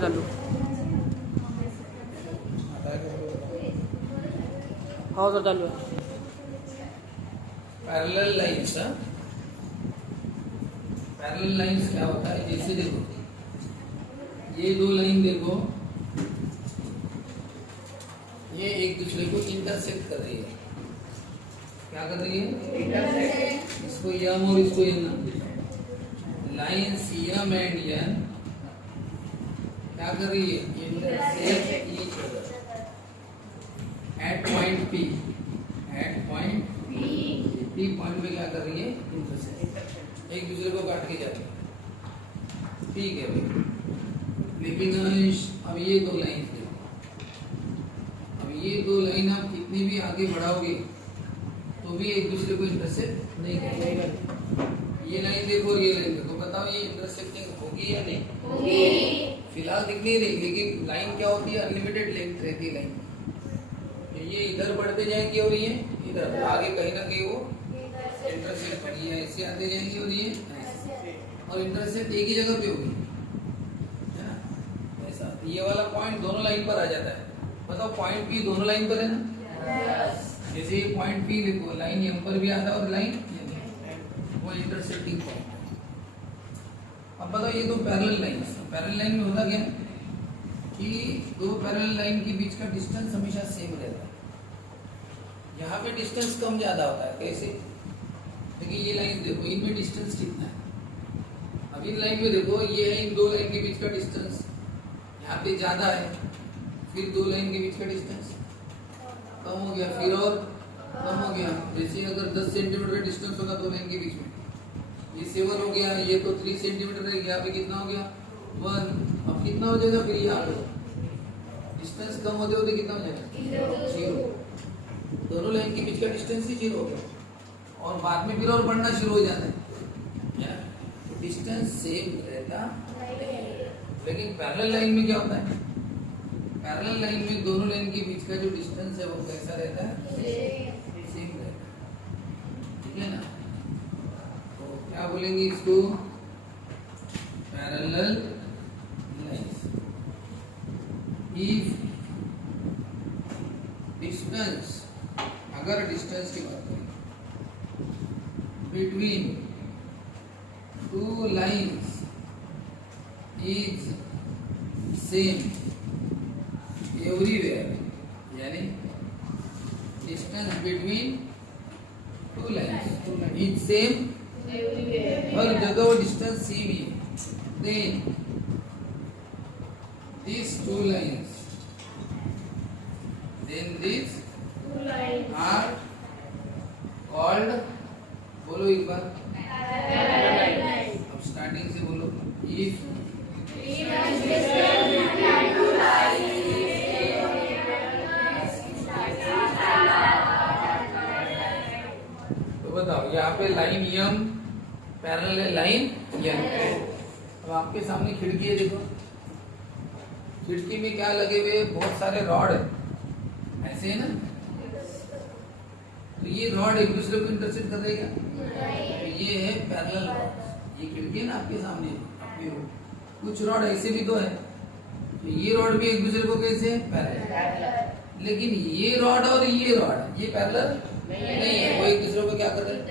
चालू हाँ सर चालू है। पैरेलल लाइंस, पैरेलल लाइंस क्या होता है? जैसे देखो ये दो लाइन देखो, ये एक दूसरे को इंटरसेक्ट कर रही है। क्या कर रही है? इंटरसेक्ट। इसको यम और इसको N, lines M and N क्या कर रही है? Intersect each other at point P. At point P point में क्या कर रही है? इंटरसेक्ट, एक दूसरे को काट के जा रही है। ठीक है भाई, लेकिन अब ये दो लाइन देखो, अब ये दो लाइन आप कितनी भी आगे बढ़ाओगे तो भी एक दूसरे को इंटरसेक्ट नहीं करेंगे। ये लाइन देखो, ये लाइन देखो, बताओ ये इंटरसेक्टिंग होगी या नहीं? होगी। फिलहाल दिख नहीं रही, लेकिन लाइन क्या होती है? अनलिमिटेड लेंथ रहती है लाइन। ये इधर बढ़ते जाएंगे और ये इधर आगे कहीं ना कहीं वो इंटरसेक्ट करिए, ऐसे आते जाएंगे और ये और इंटरसेक्ट एक ही जगह पे होगी, है ना? ऐसा ये वाला पॉइंट दोनों लाइन पर आ जाता है। बताओ पॉइंट पी दोनों लाइन पर है ना? जैसे ये पॉइंट पी देखो, लाइन एम पर भी आता है और लाइन वो इंटरसेक्टिंग पॉइंट। अब बताओ ये दो पैरेलल लाइन, पैरेलल लाइन में होता क्या कि दो पैरेलल लाइन के बीच का डिस्टेंस हमेशा सेम रहता है। यहाँ पे डिस्टेंस कम ज्यादा होता है। कैसे? देखिए ये लाइन देखो, इनमें डिस्टेंस कितना है? अब इन लाइन में देखो, ये है इन दो लाइन के बीच का डिस्टेंस, यहाँ पे ज्यादा है, फिर दो लाइन के बीच का डिस्टेंस कम हो गया, फिर और कम हो गया। जैसे अगर 10 सेंटीमीटर का डिस्टेंस होगा दो लाइन के बीच में, ये 7 हो गया, ये तो 3 सेंटीमीटर है, यहाँ पे कितना हो गया? 1। अब कितना हो जाएगा? फिर यहाँ पे डिस्टेंस कम होते होते कितना हो जाएगा? 0। दोनों लाइन के बीच का डिस्टेंस ही 0 हो गया, और बाद में फिर और बढ़ना शुरू हो जाता है। डिस्टेंस सेम रहता है, लेकिन पैरेलल लाइन में क्या होता है? पैरेलल लाइन में दोनों लाइन के बीच का जो डिस्टेंस है वो कैसा रहता है? सेम रहता है। ठीक है ना? तो क्या बोलेंगे इसको? Parallel lines. इफ डिस्टेंस, अगर डिस्टेंस की बात करें between two lines is same everywhere, यानी distance between two lines is same हर जगह वो डिस्टेंस सेम ही है, then these two lines are called, बोलो एक बार, अब स्टार्टिंग से बोलो। if तो बताओ यहाँ पे लाइन यम पैरेलल है लाइन यम। अब आपके सामने खिड़की है, देखो खिड़की में क्या लगे हुए? बहुत सारे रॉड है, ऐसे है ना? तो ये रॉड एक दूसरे को इंटरसेक्ट कर देगा। तो ये है पैरेलल रॉड। ये खिड़की है ना आपके सामने, आपके वो कुछ रॉड ऐसे भी तो है, तो ये रॉड भी एक दूसरे को कैसे पैरेलल। लेकिन ये रॉड और ये रॉड ये पैरेलल नहीं है, वो एक दूसरे को क्या कर रहे हैं?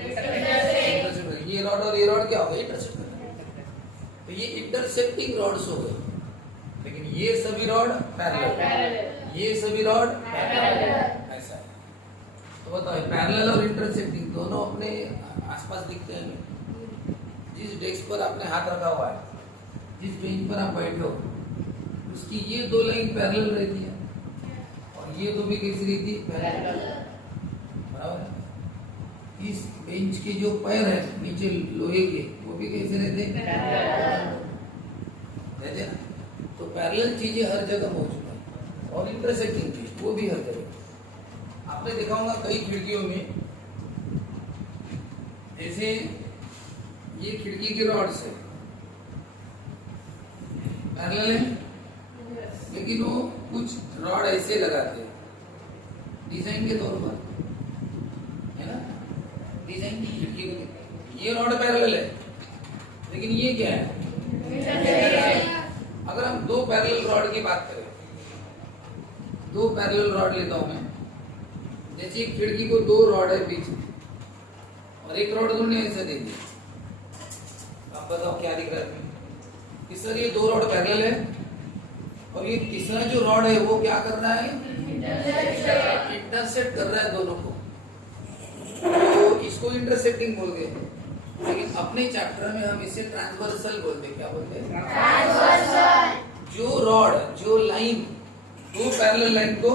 ये रॉड और ये रॉड क्या हो गए? इंटरसेक्ट कर रहे हैं। तो ये इंटरसेक्टिंग रॉड्स हो गए, लेकिन ये सभी रॉड पैरेलल, ये सभी रॉड पैरेलल, ऐसा है। तो बताओ पैरेलल और इंटरसेक्टिंग दोनों अपने आसपास दिखते हैं। जिस डेस्क पर आपने हाथ रखा हुआ है, जिस बेंच पर आप बैठे हो, उसकी ये दो लाइन पैरेलल रहती है और ये दो भी कैसी रहती है? पैरेलल, बराबर है। इस बेंच के जो पैर है नीचे लोहे के, वो भी कैसे रहते हैं? रहते हैं ना? तो पैरेलल चीजें हर जगह मौजूद है, और इंटरसेक्टिंग चीज वो भी हर जगह। आपने देखा होगा कई खिड़कियों में, जैसे ये खिड़की के रॉड्स है पैरेलल है, लेकिन वो कुछ रॉड ऐसे लगाते हैं डिजाइन के तौर पर, है ना? डिजाइन की खिड़की को, ये रॉड पैरेलल है, लेकिन ये क्या है? अगर हम दो पैरेलल रॉड की बात करें, दो पैरेलल रॉड लेता हूं मैं, जैसे एक खिड़की को दो रॉड है बीच में और एक रॉड उन्होंने ऐसे दे दी, आप बताओ क्या दिख रहा है? इस तरह ये दो रॉड पैरेलल है और ये तीसरा जो रॉड है वो क्या कर रहा है? इंटरसेक्ट कर रहा है दोनों को, तो इसको इंटरसेक्टिंग बोलते हैं। लेकिन अपने चैप्टर में हम इसे ट्रांसवर्सल बोलते हैं। क्या बोलते हैं? ट्रांसवर्सल। जो रॉड, जो लाइन दो पैरेलल लाइन को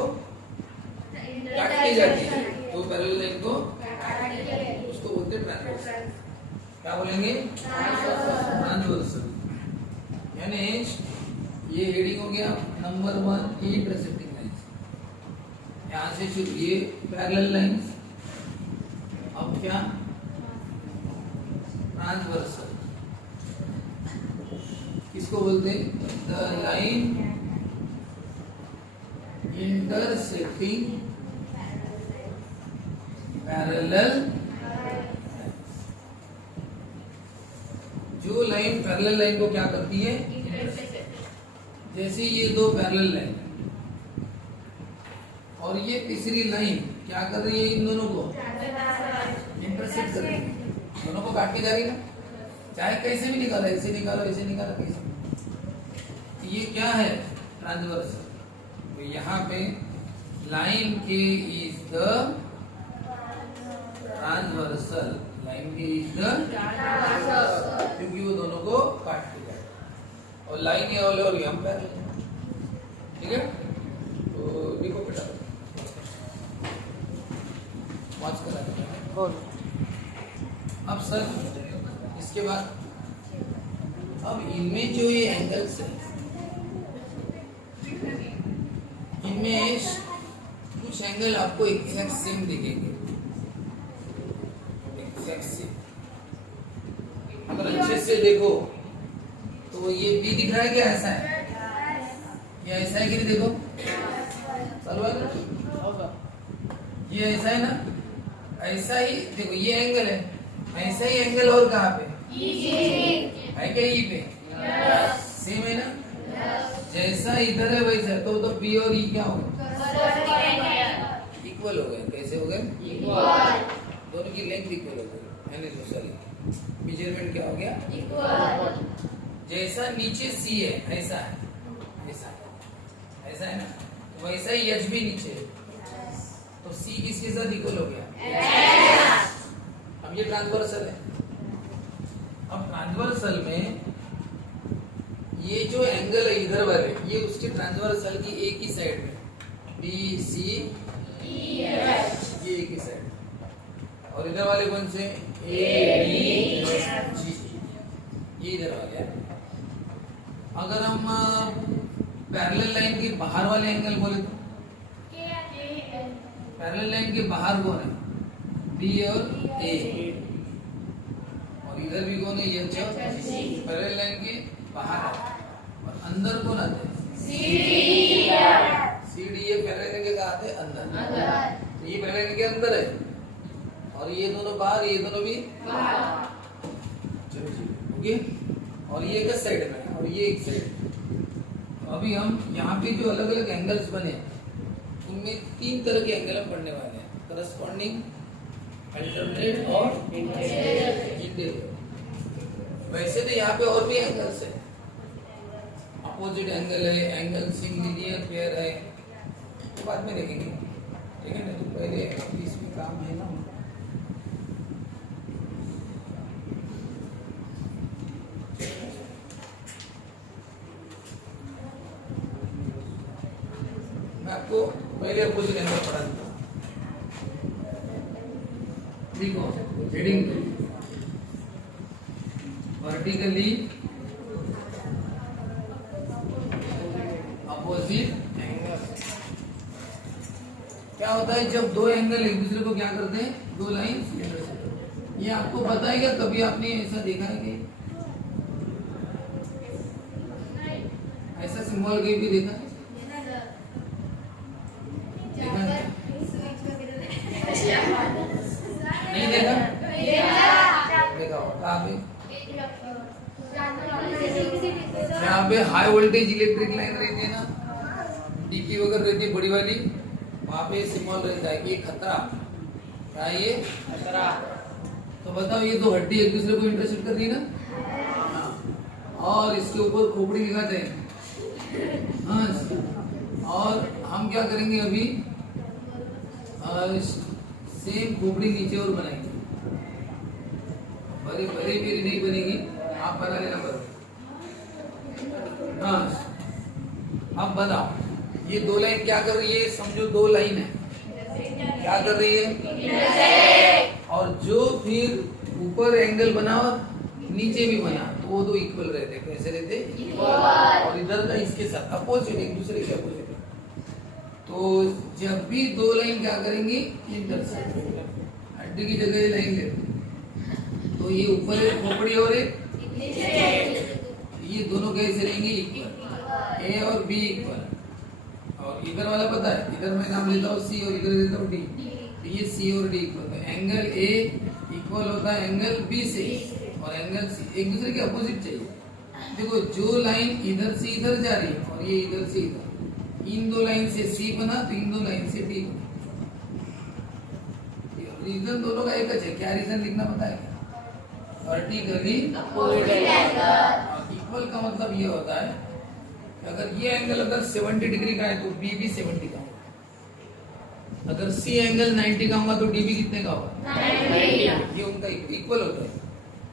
काटती जाती है, दो पैरेलल लाइन को उसको बोलते हैं ट्रांसवर्सल। क्या बोलेंगे? ट्रांसवर्सल। यानी ये हेडिंग हो गया नंबर 1 इंटरसेक्टिंग लाइंस, यहां से शुरू ये पैरेलल लाइंस। अब क्या? ट्रांसवर्सल। किसको बोलते हैं? द लाइन इंटरसेक्टिंग पैरेलल, जो लाइन पैरेलल लाइन को क्या करती है? जैसे ये दो पैरेलल लाइन और ये तीसरी लाइन क्या कर रही है? इन दोनों को इंटरसेक्ट कर रही है, दोनों को काट के जा रही है ना, चाहे कैसे भी निकालो, ऐसे निकालो, ऐसे निकालो, कैसे। ये क्या है? ट्रांसवर्सल। तो यहाँ पे लाइन के इज द ट्रांसवर्सल, लाइन के इज द, क्योंकि वो दोनों को काट के जाए और लाइन ये वाले और हम पैरेलल, ठीक है। तो देखो बेटा, वॉच करा। अब सर इसके बाद अब इनमें जो ये एंगल्स है, इनमें कुछ एंगल आपको एग्जैक्ट सेम दिखेंगे, एग्जैक्ट सेम। अगर अच्छे से देखो तो ये बी दिख रहा है क्या? ऐसा है या ऐसा है कि नहीं? देखो चलो है, ये ऐसा है ना, ऐसा ही देखो ये एंगल है, ऐसा ही एंगल और कहाँ पे है? क्या ई पे? सेम है ना, जैसा इधर है वैसा। तो बी और ई क्या हो गए? इक्वल हो गए। कैसे हो गए? इक्वल। दोनों की लेंथ इक्वल हो गई, यानी सॉरी मेजरमेंट क्या हो गया? इक्वल। जैसा नीचे सी है ऐसा है, ऐसा है ना, वैसा ही एच भी नीचे है, तो सी किसके साथ इक्वल हो गया? अब ये ट्रांसवर्सल है। अब ट्रांसवर्सल में ये जो एंगल है इधर वाले, ये उसके ट्रांसवर्सल की एक ही साइड में, बी सी ये एक ही साइड, और इधर वाले कौन से? ए बी जी, ये इधर वाले। अगर हम पैरेलल लाइन के बाहर वाले एंगल बोले तो पैरेलल लाइन के बाहर कौन है? बी और ए, और इधर भी कौन है? ये पैरेलल लाइन के बाहर है, और अंदर कौन आते हैं? C D. ये पैरेलल लाइन के कहाँ आते हैं? अंदर। तो ये पैरेलल लाइन के अंदर है और ये दोनों बाहर, ये दोनों भी बाहर। ओके, और ये एक साइड में और ये एक साइड। अभी हम यहाँ पे जो अलग अलग एंगल्स बने उनमें 3 तरह के एंगल हम पढ़ने वाले हैं, करस्पॉन्डिंग, अल्टरनेट और इंटीरियर। वैसे तो यहाँ पे और भी एंगल्स है, अपोजिट एंगल है, एंगल सिंगलिनियर पेयर है, तो बाद में देखेंगे, ठीक है ना। तो पहले इसमें काम है ना, मैं आपको पहले अपोजिट एंगल पढ़ा दूंगा। देखो हेडिंग वर्टिकली अपोजिट एंगल। क्या होता है जब दो एंगल एक दूसरे को क्या करते हैं? दो लाइन इंटरसेक्ट। ये आपको बताएगा, कभी आपने ऐसा देखा है कि ऐसा सिंबल कहीं भी देखा है? नहीं देखा? देखा हो कहाँ पे? यहाँ पे हाई वोल्टेज इलेक्ट्रिक लाइन रहती है ना, डीपी वगैरह रहती है बड़ी वाली, वहां पे सिंबल रहता है कि ये खतरा, क्या है ये खतरा। तो बताओ ये दो हड्डी एक दूसरे को इंटरसेक्ट कर रही है ना, और इसके ऊपर खोपड़ी लगाते हैं। हाँ, और हम क्या करेंगे अभी, सेम खोपड़ी नीचे और बनाएंगे। भले भले मेरी नहीं बनेगी, आप बना लेना बस। हाँ, अब बताओ ये दो लाइन क्या कर रही है, समझो दो लाइन है, क्या कर रही है, और जो फिर ऊपर एंगल बना और नीचे भी बना, तो वो दो इक्वल रहते। कैसे रहते? और इधर का इसके साथ अपोजिट, एक दूसरे के अपोजिट। तो जब भी दो लाइन क्या करेंगी, इंटरसेक्ट, हड्डी की जगह लाइन ले, तो ये ऊपर एक खोपड़ी और एक, ये दोनों कैसे रहेंगे, इक्वल, ए और बी इक्वल। और इधर वाला पता है, इधर मैं नाम लेता हूँ सी और इधर लेता हूँ डी, तो ये सी और डी इक्वल, तो एंगल ए इक्वल होता है एंगल बी से, और एंगल सी एक दूसरे के अपोजिट चाहिए। देखो जो लाइन इधर से इधर जा रही है और ये इधर से इधर, इन दो लाइन से सी बना तो इन दो लाइन से डी बना। रीजन दोनों का एक है, क्या रीजन लिखना पता है? वर्टिकली इक्वल का मतलब ये होता है कि अगर ये एंगल अगर 70 डिग्री का है तो बी भी 70 का होगा, अगर सी एंगल 90 का होगा तो डी भी कितने का होगा, 90। ये उनका इक्वल होता है।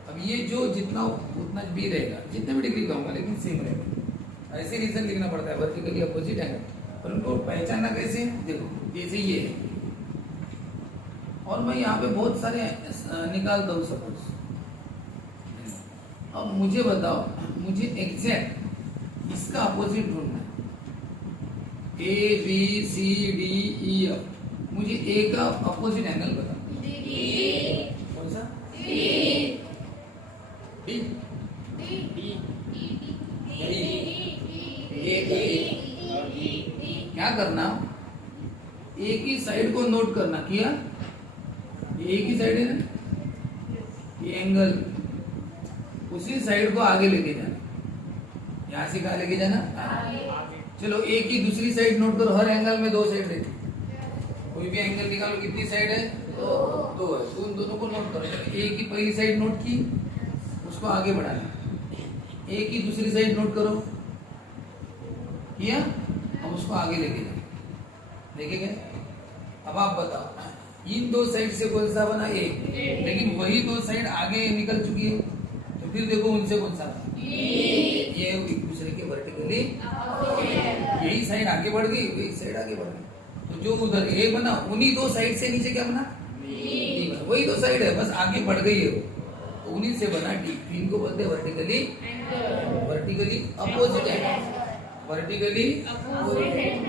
अब ये जो जितना उतना बी रहेगा, जितने भी डिग्री का होगा लेकिन सेम रहेगा। ऐसे रीजन लिखना पड़ता है, वर्टिकली अपोजिट एंगल। पर उनको पहचानना कैसे, देखो जैसे ये है और मैं यहाँ पे बहुत सारे निकालता हूँ सपोज। अब मुझे बताओ, मुझे एग्जैक्ट इसका अपोजिट ढूंढना है, A B C D E F, मुझे ए का अपोजिट एंगल बताओ, कौन सा? डी, क्या करना, एक ही साइड को नोट करना, किया? एक ही साइड है ना, ये एंगल, उसी साइड को आगे लेके जाना, यहां से कहा लेके जाना आगे। चलो एक ही दूसरी साइड नोट करो, हर एंगल में दो साइड रहती, कोई भी एंगल निकालो, कितनी साइड है, दो है, तो उन दोनों को नोट करो। एक ही पहली साइड नोट की, उसको आगे बढ़ाना, एक ही दूसरी साइड नोट करो, किया? अब उसको आगे लेके जाओ, लेके गए। अब आप बताओ इन दो साइड से कौन सा बना, एक, लेकिन वही दो साइड आगे निकल चुकी है, तो फिर देखो उनसे कौन सा बना, ये एक दूसरे के वर्टिकली, यही साइड आगे बढ़ गई, वही साइड आगे बढ़ गई, तो जो उधर ए बना उन्हीं दो साइड से नीचे क्या बना, डी बना, वही दो साइड है बस आगे बढ़ गई है वो, तो उन्हीं से बना डी। इनको बोलते हैं vertically, vertically opposite angle, vertically,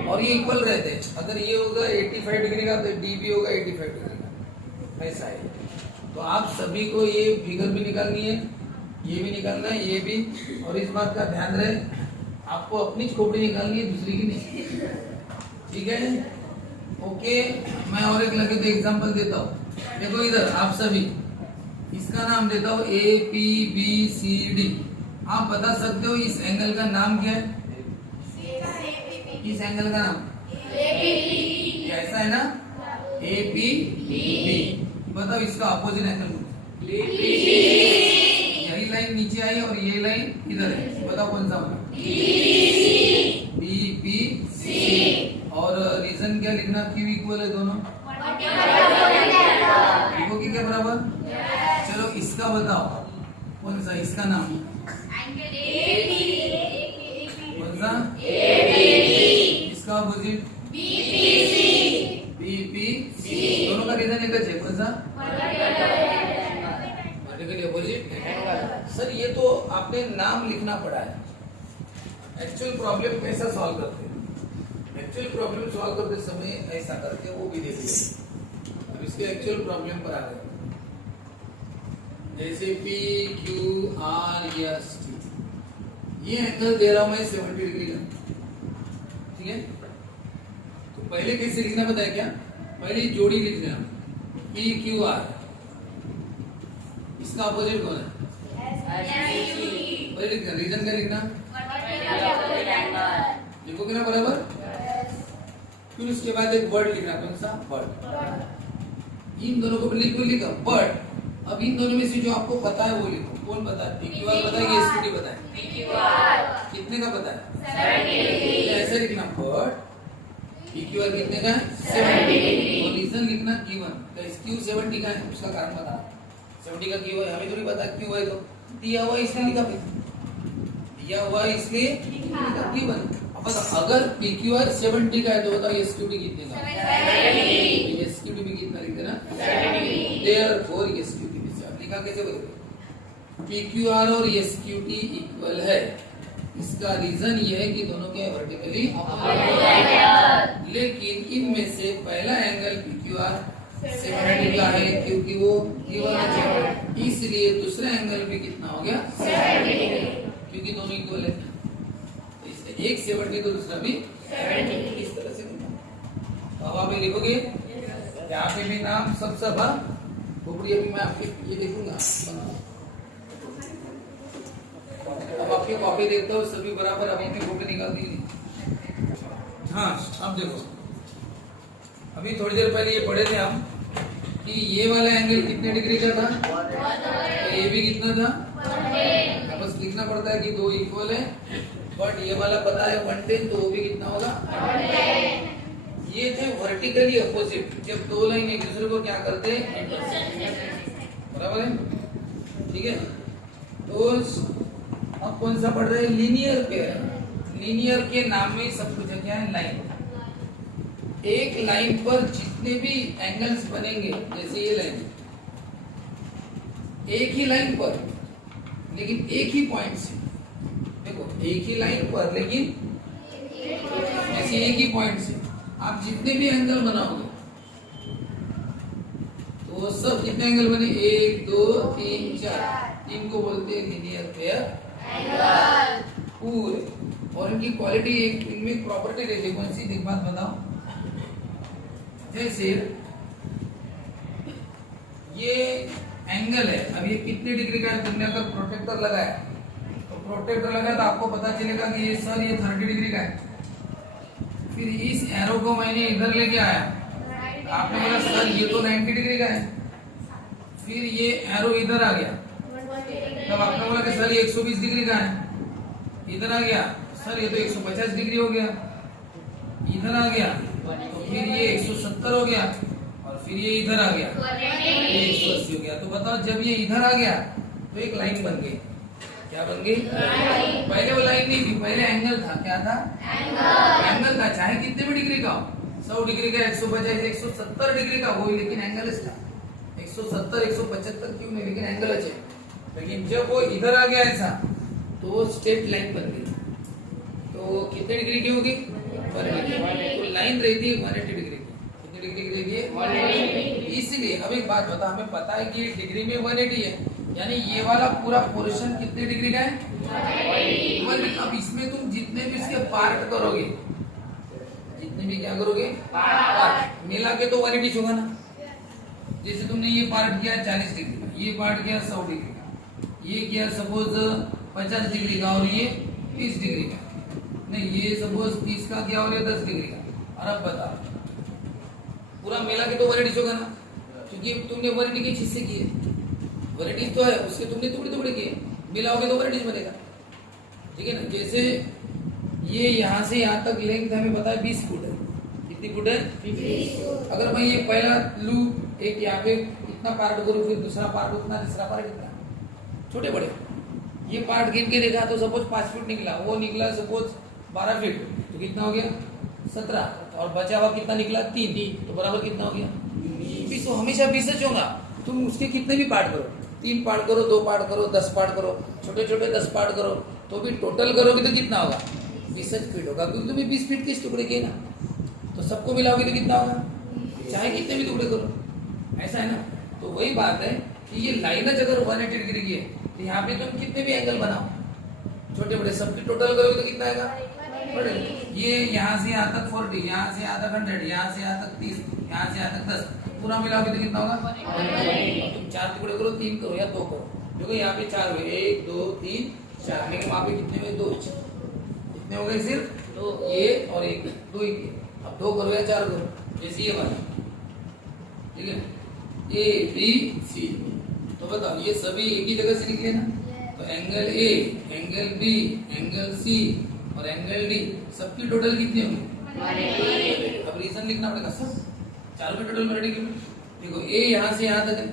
और ये इक्वल रहते हैं। अगर ये होगा 85 डिग्री का तो डी भी होगा 85 डिग्री का, ऐसा है। तो आप सभी को ये फिगर भी निकालनी है, ये भी निकालना है, ये भी, और इस बात का ध्यान रहे आपको अपनी खोपड़ी निकालनी है, दूसरी की नहीं, ठीक है? ओके, मैं और एक लगे तो एग्जांपल देता हूँ। देखो इधर आप सभी, इसका नाम देता हूँ A P B C D. आप बता सकते हो इस एंगल का नाम क्या है? इस एंगल का नाम ऐसा है ना, ए पी बी। बताओ इसका अपोजिट एंगल, यही लाइन नीचे आई और ये लाइन इधर है, बताओ कौन सा होगा? B P C. और रीजन क्या लिखना, क्यों इक्वल है दोनों, देखो कि क्या बराबर। चलो इसका बताओ कौन सा, इसका नाम कौन सा, इसका अपोजिट बी पी सी, दोनों का रीजन एक है, कौन सा, वर्टिकली अपोजिट। सर ये तो आपने नाम लिखना पड़ा है, एक्चुअल प्रॉब्लम कैसा सॉल्व करते हैं, एक्चुअल प्रॉब्लम सॉल्व करते समय ऐसा करते हैं, वो भी देखिए। अब इसके एक्चुअल प्रॉब्लम पर आ गए, जैसे P Q R S T, ये एंगल दे रहा हूं मैं 70 डिग्री का, ठीक है? तो पहले कैसे लिखना पता है क्या, पहले जोड़ी लिख लेना, पी क्यू आर, इसका अपोजिट कौन है, पहले लिखना, रीजन क्या लिखना, लिखोगे ना बराबर? फिर उसके बाद एक वर्ड लिखना, कौन सा वर्ड? इन दोनों को लिखा बट अब इन दोनों में से जो आपको पता है वो लिखो। कौन पता है? PQR पता है कि SQT पता है? कितने का पता है? 70। ऐसे लिखना बट PQR कितने का है? 70। और रीजन लिखना गिवन। तो SQ 70 का है, उसका कारण बता। 70 का क्यों है हमें थोड़ी पता क्यों है, तो दिया हुआ इसलिए लिखा, दिया हुआ इसलिए लिखा गिवन। अब बताओ अगर PQR 70 का है तो बताओ SQT कितने का है? SQT भी कितना लिख देना? 70। देयरफॉर SQT भी से लिखा कैसे बोलोगे? PQR और SQT इक्वल है। इसका रीजन ये है कि दोनों के वर्टिकली लेकिन इनमें से पहला एंगल PQR 70 का है क्योंकि वो गिवन है, इसलिए दूसरा एंगल भी कितना हो गया? 70, क्योंकि दोनों इक्वल है। तो इससे एक 70 तो दूसरा भी 70। इस तरह से हवा में लिखोगे, यहाँ पे भी नाम सब खोपड़ी अभी मैं आपके ये देखूंगा। अब आपकी कॉपी देखते हो सभी बराबर, अब अपनी कॉपी निकाल दीजिए। हाँ अब देखो, अभी थोड़ी देर पहले ये पढ़े थे हम कि ये वाला एंगल कितने डिग्री का था, तो ये भी कितना था, बस लिखना पड़ता है कि दो इक्वल है, बट ये वाला पता है 110, तो वो भी कितना होगा 110। ये थे वर्टिकली अपोजिट, जब दो लाइन एक दूसरे को क्या करते हैं, बराबर है, ठीक है। तो अब कौन सा पढ़ रहे हैं? Linear pair. लीनियर के नाम में सब कुछ है, क्या है? लाइन। एक लाइन पर जितने भी एंगल्स बनेंगे, जैसे ये लाइन, एक ही लाइन पर लेकिन एक ही पॉइंट से, देखो एक ही लाइन पर लेकिन जैसे एक ही पॉइंट से आप जितने भी एंगल बनाओगे तो वो सब कितने एंगल बने? 1 2 3 4, तीन को बोलते हैं लीनियर पेयर एंगल पूरे। और इनकी क्वालिटी, एक इनमें प्रॉपर्टी रहती है, कौन सी? एक बात बताओ, जैसे ये एंगल है, अब ये कितने डिग्री का है? तुमने अगर प्रोटेक्टर लगाया तो प्रोटेक्टर लगाया तो आपको पता चलेगा कि ये सर ये 30 डिग्री का है। फिर इस एरो को मैंने इधर लेके आया, आपने बोला सर ये तो 90 डिग्री का है। फिर ये एरो इधर आ गया, तब आपने बोला कि सर ये 120 डिग्री का है। इधर आ गया, सर ये तो 150 डिग्री हो गया। इधर आ गया तो फिर ये 170 हो गया, और फिर ये इधर आ गया, ये 180 हो गया। तो बताओ जब ये इधर आ गया तो एक लाइन बन गई। क्या बन गई? पहले वो लाइन नहीं थी, पहले एंगल था। क्या था? एंगल था, चाहे कितने भी डिग्री का हो, 100 डिग्री का, 150, 170 डिग्री का हो, लेकिन एंगल था। 170 175 क्यों नहीं, लेकिन एंगल अच्छे। लेकिन जब वो इधर आ गया ऐसा तो स्ट्रेट लाइन बन गई। तो कितने डिग्री की होगी? 180। तो लाइन रहती है 180 डिग्री की। कितने डिग्री की रहती है? 180। इसलिए अब एक बात बता, हमें पता है कि डिग्री में 180 है, यानी ये वाला पूरा पोर्शन कितने डिग्री का है? 180। अब इसमें तुम जितने भी इसके पार्ट करोगे, जितने भी क्या करोगे पार्ट मिला के, तो 180 होगा ना। जैसे तुमने ये पार्ट किया 40 डिग्री का, ये पार्ट किया 100 डिग्री का, ये किया सपोज 50 डिग्री का, और ये 30 डिग्री का, नहीं ये सपोज 30 का किया और ये 10 डिग्री का। और अब बता, पूरा मिला के तो 180 होगा ना, क्योंकि तुमने 180 के हिस्से किए, 180 तो है, उसके तुमने टुकड़े टुकड़े किए, मिलाओगे तो 180 बनेगा, ठीक है ना। जैसे ये यहाँ से यहाँ तक लेंथ हमें पता है 20 फुट है। कितनी फुट है? 20 फुट। अगर मैं ये पहला लू, एक यहाँ पे इतना पार्ट करूँ, फिर दूसरा पार्ट उतना, तीसरा पार्ट इतना, छोटे बड़े, ये पार्ट गिन के देखा तो सपोज 5 फीट निकला, वो निकला सपोज 12 फीट, तो कितना हो गया? 17, और बचा हुआ कितना निकला? 3, तो बराबर कितना हो गया? 20। तो हमेशा 20 होगा। तुम उसके कितने भी पार्ट करो, 3 पार्ट करो, 2 पार्ट करो, 10 पार्ट करो, छोटे छोटे 10 पार्ट करो, तो भी टोटल करोगे तो कितना होगा? 20 फीट होगा, क्योंकि तुम्हें 20 फीट के टुकड़े किए ना, तो सबको मिलाओगे तो कितना होगा? चाहे कितने भी टुकड़े करो, ऐसा है ना। तो वही बात है कि ये लाइनच अगर 180 डिग्री की है, तो यहाँ पे तुम कितने भी एंगल बनाओ, छोटे बड़े, सबके टोटल करोगे तो कितना आएगा? ये यहाँ से यहाँ तक 40, यहाँ से यहाँ तक 100, यहाँ से यहाँ तक 30, यहाँ से यहाँ तक 10, पूरा मिलाओगे तो कितना होगा? तुम 4 टुकड़े करो, 3 करो या 2 करो, देखो यहाँ पे 4 हुए, 1 2 3 4, लेकिन वहाँ पे कितने हुए? 2। कितने हो गए सिर्फ दो, ये और एक, दो ही किए। अब दो करो या चार करो, जैसे ये वाला, ठीक है, ए बी सी। तो बताओ ये सभी एक ही जगह से निकले ना, तो angle A, angle B, angle C और एंगल डी सबकी टोटल कितनी होगी? अब रीजन लिखना पड़ेगा सब, चारों की टोटल मेरे देखो, ए यहाँ से यहाँ तक है,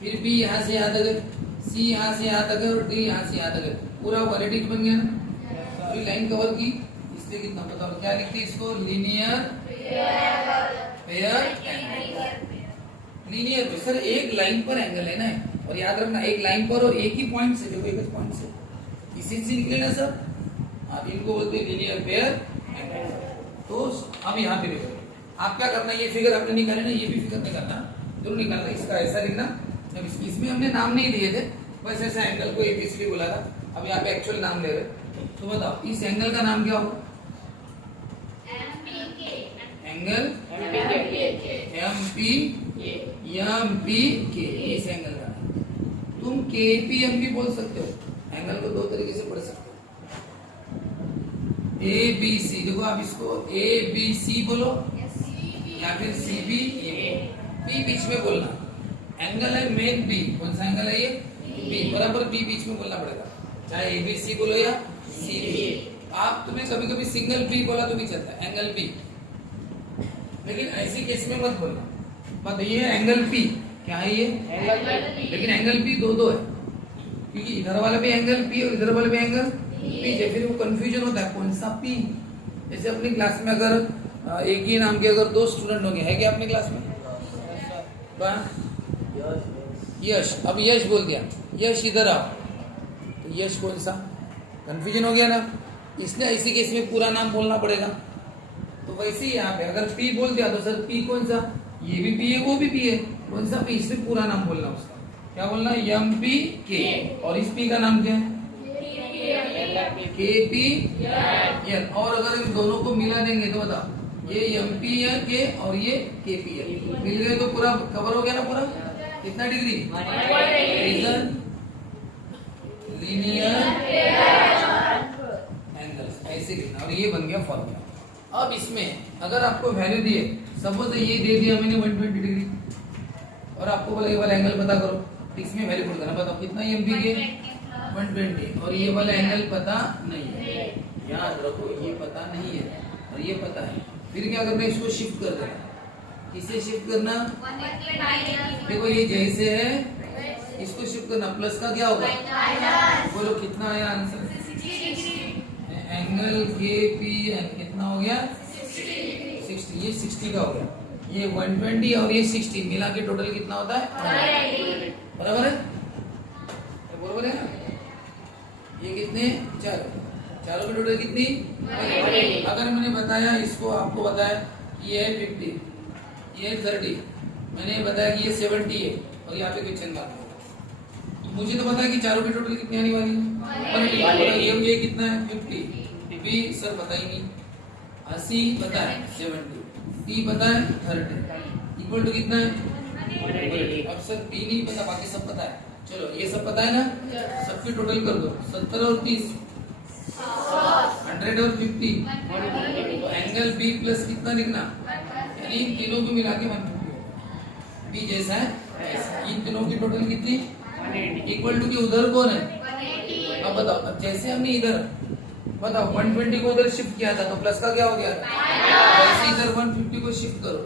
फिर बी यहाँ से यहाँ तक है, सी यहाँ से यहाँ तक है और डी यहाँ से यहाँ तक है, पूरा 180 बन गया ना। पूरी लाइन कवर की, इसलिए कितना बताओ क्या लिखते हैं इसको? Linear pair angle. लीनियर पे सर एक लाइन पर एंगल है ना, और याद रखना एक लाइन पर और एक ही पॉइंट से, देखो एक ही पॉइंट से इसी से निकले ना सर, आप इनको बोलते हैं लीनियर पेयर एंगल। तो अब यहाँ पे देखो, आप क्या करना, ये फिगर आपने निकाले ना, ये भी फिगर निकालना, जरूर निकालना, इसका ऐसा लिखना। इसमें हमने नाम नहीं दिए थे, बस ऐसा एंगल को एबीसीडी बोला था, अब यहाँ पे एक्चुअल नाम ले रहे। तो बताओ इस एंगल का नाम क्या होगा? एंगल एम पी के, इस एंगल का तुम KPM भी बोल सकते हो। एंगल को दो तरीके से पढ़ सकते हो, ABC, देखो आप इसको ABC बोलो या फिर CB, B बीच में बोलना। एंगल है मेन B, कौन सा एंगल है ये? B, बराबर B बीच में बोलना पड़ेगा, चाहे ABC बोलो या CB। आप तुम्हें कभी कभी सिंगल B बोला तो भी चलता है, एंगल B, लेकिन ऐसी केस में मत बोलना। मत ये एंगल P, क्या है ये? लेकिन एंगल P दो है, क्योंकि इधर वाला भी एंगल P और इधर वाला भी एंगल P, फिर वो कंफ्यूजन होता है कौन सा P। जैसे अपनी क्लास में अगर एक ही नाम के अगर दो स्टूडेंट होंगे, है क्या अपनी क्लास में? यश, अब यश बोल दिया, यश इधर आओ, तो यश कौन सा? कंफ्यूजन हो गया ना, इसलिए इसी केस में पूरा नाम बोलना पड़ेगा। तो वैसे ही यहाँ पे अगर P बोल दिया तो सर P कौन सा? ये भी P है, वो भी P है, कौन सा P? इसमें पूरा नाम बोलना उसका, क्या बोलना? MP K, और इस P का नाम क्या है? KPL। और अगर इन दोनों को मिला देंगे तो बताओ ये MP है K और ये KP है, मिल गए तो पूरा कवर हो गया ना पूरा। कितना डिग्री? रीजन लीनियर एंगल्स, ऐसे लिखना, और ये बन गया फॉर्मूला। अब इसमें अगर आपको वैल्यू दिए, सपोज ये दे दिया मैंने 120 डिग्री, और आपको बोला ये वाला एंगल पता करो, इसमें वैल्यू पुट करना, बताओ कितना MP के? 120, और ये वाला एंगल पता नहीं है, याद रखो ये पता नहीं है और ये पता है। फिर क्या करना है, इसको शिफ्ट कर देना। किसे शिफ्ट करना? देखो ये जैसे है इसको शिफ्ट करना, प्लस का क्या होगा? बोलो कितना आया आंसर? एंगल KPN कितना हो गया? 60, ये 60 का हो गया, ये 120 और ये 60 मिला के टोटल कितना होता है? बराबर है, बराबर है ना? ये कितने? चारों की टोटल कितनी? अगर मैंने बताया इसको, आपको बताया कि ये है 50, ये है 30, मैंने बताया कि ये 70 है और यहाँ पे क्वेश्चन मार्क है, मुझे तो पता है कि चारों की टोटल कितनी आने वाली है? ये कितना है? 50। B सर पता ही नहीं, 80 पता है, 70, T पता है 30, इक्वल टू कितना है? अब सर P नहीं पता, बाकी सब पता है। चलो ये सब पता है ना, सबकी टोटल कर दो, 70 और 30, 100 और 50, तो एंगल B प्लस कितना लिखना? यानी इन तीनों को मिला के 150 B जैसा है, इन तीनों की टोटल कितनी? इक्वल टू के उधर कौन है? अब बताओ, अब जैसे हमने इधर बताओ 120 को उधर शिफ्ट किया था तो प्लस का क्या हो गया? वैसे इधर 150 को शिफ्ट करो,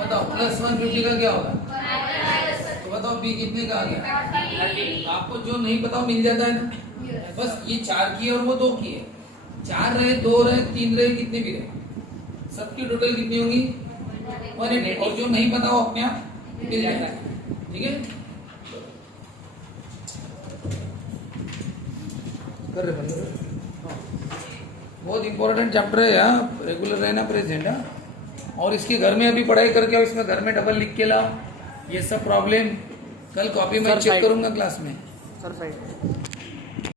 बताओ प्लस 150 का क्या होगा? तो बताओ B कितने का आ गया? आपको जो नहीं पता मिल जाता है ना, बस ये 4 की और वो 2 की है, 4 रहे, 2 रहे, 3 रहे, कितने भी रहे, सबकी टोटल कितनी होगी? 180, और जो नहीं पता वो अपने आप मिल जाता है, ठीक है? कर रहे बंदे, बहुत इंपॉर्टेंट चैप्टर है यार, रेगुलर रहना प्रेजेंट है, और इसके घर में अभी पढ़ाई करके आओ, इसमें घर में डबल लिख के लाओ, ये सब प्रॉब्लम कल कॉपी में चेक करूंगा क्लास में। सर 5